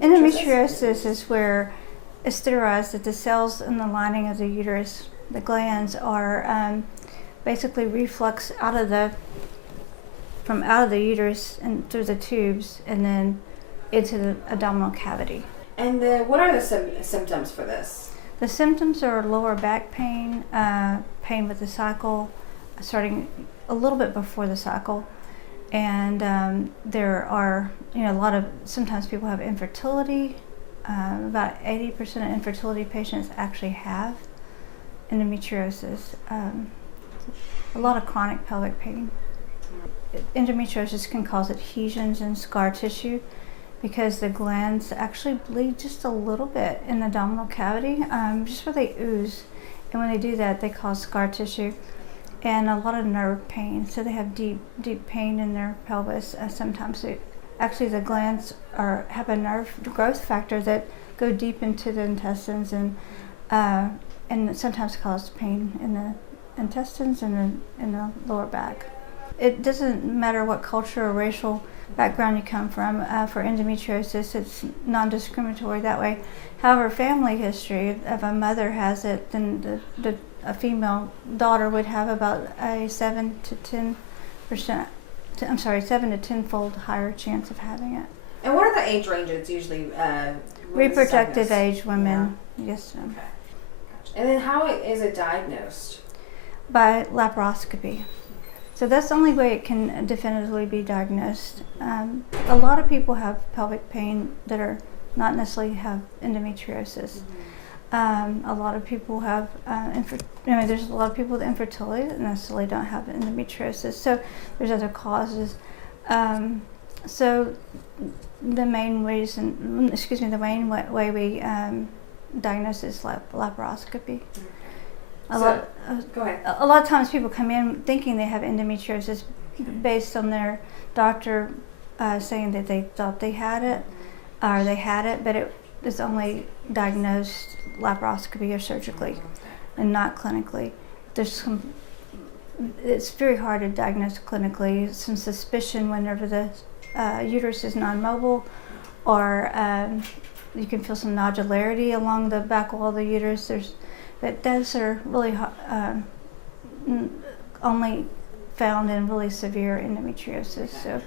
Endometriosis is where it's theorized that the cells in the lining of the uterus, the glands, are basically reflux from out of the uterus and through the tubes and then into the abdominal cavity. And what are the symptoms for this? The symptoms are lower back pain, pain with the cycle, starting a little bit before the cycle, and there are sometimes people have infertility. About 80% of infertility patients actually have endometriosis. A lot of chronic pelvic pain. Endometriosis can cause adhesions and scar tissue because the glands actually bleed just a little bit in the abdominal cavity, just where they ooze. And when they do that, they cause scar tissue and a lot of nerve pain. So they have deep pain in their pelvis. Sometimes actually the glands have a nerve growth factor that go deep into the intestines and sometimes cause pain in the intestines and in the lower back. It doesn't matter what culture or racial background you come from. For endometriosis, it's non-discriminatory that way. However, family history, if a mother has it, then a female daughter would have about a 7 to 10-fold higher chance of having it. And what are the age ranges usually? Reproductive age women, yes. Okay. Gotcha. And then how is it diagnosed? By laparoscopy. So that's the only way it can definitively be diagnosed. A lot of people have pelvic pain that are not necessarily have endometriosis. A lot of people have, there's a lot of people with infertility that necessarily don't have endometriosis. So there's other causes. So the main way we diagnose is laparoscopy. Go ahead. A lot of times people come in thinking they have endometriosis based on their doctor saying that they thought they had it, or they had it, but it is only diagnosed laparoscopy or surgically, and not clinically. It's very hard to diagnose clinically. Some suspicion whenever the uterus is non-mobile, or you can feel some nodularity along the back wall of the uterus. But those are really only found in really severe endometriosis. So